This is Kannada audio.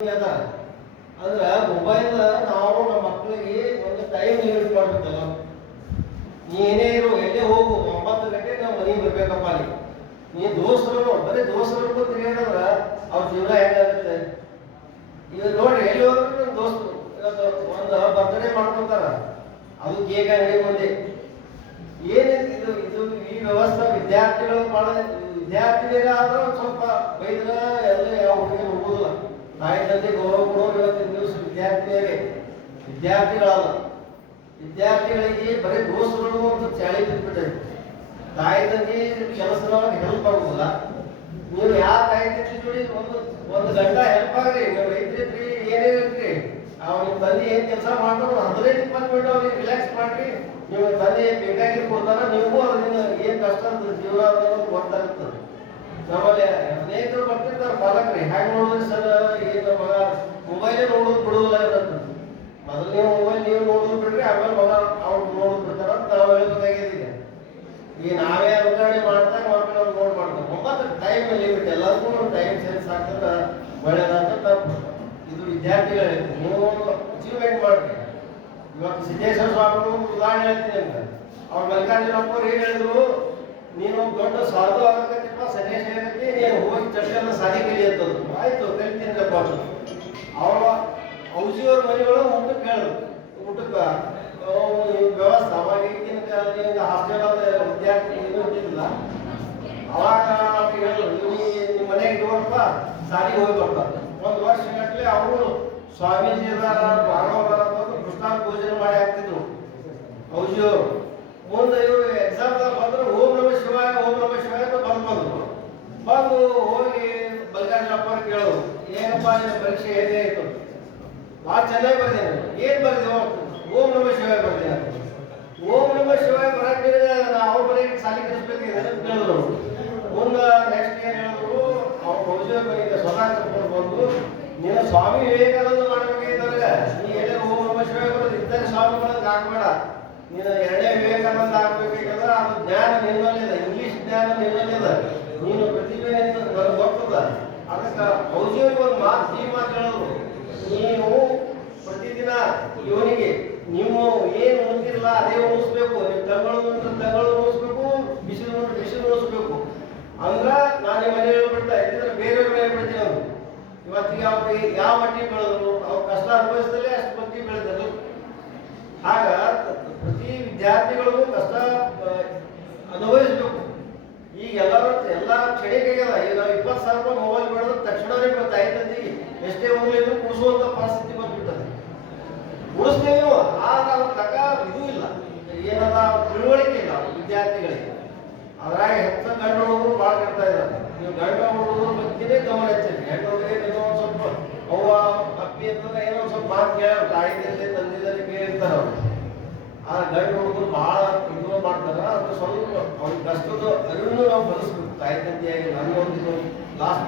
ಅದ ಅಂದ್ರೆ ಮೊಬೈಲ್ ನಾವು ನಮ್ಮ ಮಕ್ಕಳಿಗೆ ಒಂದು ಟೈಮ್ ಲಿಮಿಟ್ ಮಾಡ್ಬೇಕಲ್ಲ. ನೀನೇ ಇರು, ಎಲ್ಲೇ ಹೋಗು, 9 ಗಂಟೆ ನಾವು ಮನೆಗೆ ಬರ್ಬೇಕಪ್ಪ ಅಲ್ಲಿ. ನೀ ದೋಸ್ತರು ಬರೀ ದೋಸ್ತರು ತಿರುಗಾಡಿದ್ರ ಅವ್ರ ಜೀವನ ಹೆಂಗಾಗುತ್ತೆ? ಈಗ ನೋಡ್ರಿ, ಎಲ್ಲಿ ಹೋದ್ರು ನಮ್ಮ ದೋಸ್ತರು ಒಂದು ಬರ್ತ್ಡೇ ಮಾಡ್ಕೊತಾರ, ಅದು ಕೇಕ್ ಅಂಗಡಿ ಮುಂದೆ. ಏನಿದೆ ಇದು ಇದು ಈ ವ್ಯವಸ್ಥೆ ವಿದ್ಯಾರ್ಥಿಗಳು ಭಾಳ ವಿದ್ಯಾರ್ಥಿನಿಯರ ಆದ್ರೆ ಒಂದು ಸ್ವಲ್ಪ ಬೈದ್ರ ಎಲ್ಲ ಯಾವ ಹುಡುಗಿ ಹೋಗುದಿಲ್ಲ. ತಾಯಿ ತಂದೆ ಗೌರವ ಕೊಡೋರು ಇವತ್ತಿನ ದಿವಸ ವಿದ್ಯಾರ್ಥಿಗಳಲ್ಲ. ವಿದ್ಯಾರ್ಥಿಗಳಿಗೆ ಬರೀ ದೋಸ್ತರು ಒಂದು ಚಾಳಿ ಬಿಟ್ಬಿಟ್ಟೈತಿ. ತಾಯಿ ತಂದೆ ಕೆಲಸದೊಳಗೆ ಹೆಲ್ಪ್ ಆಗುದಿಲ್ಲ. ನೀವು ಯಾವ ತಾಯಿ ತಂದೆ ಜೋಡಿ ಒಂದು ಗಂಟೆ ಹೆಲ್ಪ್ ಆಗ್ರಿ, ನೀವು ರೈತರಿದ್ರಿ ಏನೇನಿದ್ರಿ, ನಿಮ್ಮ ತಂದೆ ಏನು ಕೆಲಸ ಮಾಡ್ತಾರೋ 15-20 ಮಿನಿಟ್ ಅವ್ರಿಗೆ ರಿಲ್ಯಾಕ್ಸ್ ಮಾಡ್ರಿ. ನಿಮ್ಮ ತಂದೆ ಬೇಕಾಗಿ ಕೊಡ್ತಾರ, ನೀವು ಅದರಿಂದ ಏನು ಕಷ್ಟ ಅಂತ ಜೀವನ ಅನ್ನೋದು ಗೊತ್ತಾಗ್ತದೆ. ನಮ್ಮಲ್ಲಿ ಅನೇಕರು ಬರ್ತಿರ್ತಾರೆ ಪಾಲಕರು, ಹ್ಯಾಂಗೆ ನೋಡಿದ್ರಿ ಸರ್, ಏನು ಮಗ ಮೊಬೈಲೇ ನೋಡೋದು ಬಿಡೋದಿಲ್ಲ ಇರತ್ತೆ. ಮೊದಲು ನೀವು ಮೊಬೈಲ್ ನೀವು ನೋಡೋದು ಬಿಡ್ರಿ, ಆಮೇಲೆ ಮಗ ಅವ್ರು ನೋಡೋದು ಬಿಡ್ತಾರ ಅಂತ ನಾವು ಹೇಳ್ಬೇಕಾಗಿದೆ. ಈಗ ನಾವೇ ಅನುಕರಣೆ ಮಾಡ್ದಾಗ ಮಕ್ಕಳು ಅವ್ರು ನೋಡಿ ಮಾಡ್ತಾರೆ. 9 ಟೈಮ್ ಲಿಮಿಟ್, ಎಲ್ಲರಿಗೂ ಒಂದು ಟೈಮ್ ಸೆನ್ಸ್ ಆಗ್ತದೆ, ಒಳ್ಳೆಯದಂತ ತಪ್ಪು. ಇದು ವಿದ್ಯಾರ್ಥಿಗಳಿಗೆ ನೀವು ಅಚೀವ್ಮೆಂಟ್ ಮಾಡ್ರಿ. ಇವತ್ತು ಸಿದ್ದೇಶ್ವರ ಸ್ವಾಮಿಗಳು ಉದಾಹರಣೆ ಹೇಳ್ತೀನಿ ನಿಮ್ಗೆ. ಅವ್ರು ಮಲ್ಲಿಕಾರ್ಜುನಪ್ಪವ್ರು ಏನು ಹೇಳಿದ್ರು, ನೀನು ದೊಡ್ಡ ಸಾಧು ಆಗತ್ತಪ್ಪ, ಸನ್ಯಾಸ ಆಗತ್ತೆ, ನೀನು ಹೋಗಿ ಚರ್ಚೆಲ್ಲ ಸಾಧಿ ಕಲಿಯತ್ತದು. ಆಯ್ತು, ಕಲಿತೀನಪ್ಪ. ಅವರ ಔಜಿಯವ್ರ ಮನೆಗಳು ಊಟಕ್ಕೆ ಹೇಳಿದ್ರು, ಊಟಕ್ಕೆ ವ್ಯವಸ್ಥೆ ಅವಾಗ ಈಗಿನ ಹಾಸ್ಟೆಲ್ ವಿದ್ಯಾರ್ಥಿ ಏನೂ ಇದ್ದಿಲ್ಲ. ಅವಾಗ ಹೇಳಿದ್ರು, ನಿಮ್ಮ ಮನೆಗೆ ಇಡುವಪ್ಪ, ಸಾಲಿಗೆ ಹೋಗಿ ಬರ್ತಾರೆ. 1 ವರ್ಷ ಗಟ್ಟಲೆ ಅವರು ಸ್ವಾಮೀಜಿದಾರ ಭಾಗವತಾರ ಕೃಷ್ಣಾನ ಪೂಜನೆ ಮಾಡಿ ಹಾಕ್ತಿದ್ರು ಔಜಿಯವರು. ಮುಂದೆ ಇವರು ಎಕ್ಸಾಮ್ದಾಗ ಬಂದ್ರೆ ಓಂ ನಮ ಶಿವಾಯ ಓಂ ನಮ ಶಿವಾಯ ಅಂತ ಬಂದು ಹೋಗಿ ಮಲ್ಲಿಕಾರ್ಜುನಪ್ಪ ಅವ್ರಿಗೆ ಕೇಳೋದು, ಏನಪ್ಪ ನಿನ್ನ ಪರೀಕ್ಷೆ ಹೇಗೆ ಆಯಿತು? ಭಾಳ ಚೆನ್ನಾಗಿ ಬರ್ದೇನೆ. ಏನು ಬರ್ದೇವ? ಓಂ ನಮ ಶಿವಾಯ ಬರ್ದೇನೆ. ಓಂ ನಮ ಶಿವಾಯ ಬರೋಕ್ಕೆ ಅವ್ರ ಮನೆಗೆ ಸಾಲಿ ಕಲಿಸ್ಬೇಕಿದೆ ಅಂತ ಕೇಳಿದ್ರು. ಮುಂದೆ ನೆಕ್ಸ್ಟ್ ಏನು ಹೇಳಿದ್ರು, ಅವ್ರು ಔಜಿಯವ್ರ ಮನೆಗೆ ಸ್ವತಃ ಕರ್ಕೊಂಡು ಬಂದು, ನೀನು ಸ್ವಾಮಿ ವಿವೇಕಾನಂದ ಮಾಡಬೇಕಾಗಿದ್ದಾಗ ನೀ ಎಲ್ಲ ಓಂ ನಮ ಶಿವಾಯ ಬರೋದು ಇದ್ದರೆ ಸ್ವಾಮಿಗಳಂಗೆ ಆಗಬೇಡ. ನೀನು 2ನೇ ವಿವೇಕಾನಂದ ಆಗ್ಬೇಕಾದ್ರೆ ಅದು ಜ್ಞಾನ ನಿನ್ನಲ್ಲಿದೆ, ಇಂಗ್ಲಿಷ್ ಜ್ಞಾನ ನಿನ್ನಲ್ಲಿದೆ, ನೀನು ಪ್ರತಿಭೆ ನನಗೆ ಗೊತ್ತದ. ಅದಕ್ಕೆ ಔಜಿಯವ್ರಿಗೆ ಒಂದು ಮಾತು ಈ ಮಾತು ಹೇಳೋದು, ನೀವು ಪ್ರತಿದಿನ ಇವನಿಗೆ ನೀವು ಏನು ಉಳಿದಿರಲ್ಲ ಅದೇ ಉಳಿಸ್ಬೇಕು. ನೀವು ತಂಗಳು ಉಳಿಸ್ಬೇಕು, ಬಿಸಿಲು ಉಳಿಸ್ಬೇಕು. ಅಂದ್ರೆ ನಾನು ನಿಮ್ಮ ಮನೆ ಹೇಳ್ಬಿಡ್ತಾ ಇದ್ದಿದ್ರೆ ಬೇರೆಯವ್ರ ಮನೆ ಹೇಳ್ಬಿಡ್ತೀನಿ. ಅವರು ಇವತ್ತಿಗೆ ಅವ್ರಿಗೆ ಯಾವ ಮಟ್ಟಿಗೆ ಬೆಳೆದ್ರು, ಅವ್ರು ಕಷ್ಟ ಅನುಭವಿಸಿದಲ್ಲೇ ಅಷ್ಟು ಮಟ್ಟಿಗೆ ಬೆಳೆದರು. ಆಗ ಪ್ರತಿ ವಿದ್ಯಾರ್ಥಿಗಳಿಗೂ ಕಷ್ಟ ಅನುಭವಿಸ್ಬೇಕು. ಈಗ ಎಲ್ಲ ಕ್ಷಣಿಕಾಗ್ಯದ. ಈಗ ನಾವು 20,000 ರೂಪಾಯಿ ಮೊಬೈಲ್ ಬೆಳೆದ್ರೆ ತಕ್ಷಣವೇ ತಾಯಿ ತಂದೆ ಎಷ್ಟೇ ಹೋಗ್ಲಿದ್ರು ಕುಡಿಸುವಂಥ ಪರಿಸ್ಥಿತಿ ಬಂದ್ಬಿಟ್ಟದೆ. ಉಳಿಸ್ತೇವೆ ಆದ್ರೆ ಅವ್ರ ತಕ್ಕ ಇದೂ ಇಲ್ಲ, ಏನದ ತಿಳುವಳಿಕೆ ಇಲ್ಲ ವಿದ್ಯಾರ್ಥಿಗಳಿಗೆ. ಅದ್ರಾಗ ಹೆಚ್ಚು ಗಂಡು ಹುಡುಗರು ಭಾಳ ಕೆಡ್ತಾ ಇದ್ದಾರೆ. ನೀವು ಗಂಡು ಹುಡುಗರ ಬಗ್ಗೆನೇ ಗಮನ ಹೆಚ್ಚಿರಿ. ಹೆಣ್ಣು ಹುಡುಗರಿಗೆ ಏನೋ ಒಂದು ಸ್ವಲ್ಪ ಅವ್ವ ಅಪ್ಪಿ ಅಂತಂದ್ರೆ ಏನೋ ಒಂದು ಸ್ವಲ್ಪ ಮಾತು ಕೇಳ ತಾಯಿದಲ್ಲಿ ತಂದಿದ್ದಲ್ಲಿ ಕೇಳಿರ್ತಾರೆ ಅವರು. ಆ ಗಂಡು ಹುಡುಗರು ಭಾಳ ಇದು ಮಾಡ್ತಾರೆ. ಅದು ಸ್ವಲ್ಪ ಅವ್ರಿಗೆ ಕಷ್ಟದ ಅರಿವು ನಾವು ಬಳಸ್ಬೇಕು ತಾಯಿ ತಂದೆಯಾಗಿ. ನನ್ನ ಒಂದು ಲಾಸ್ಟ್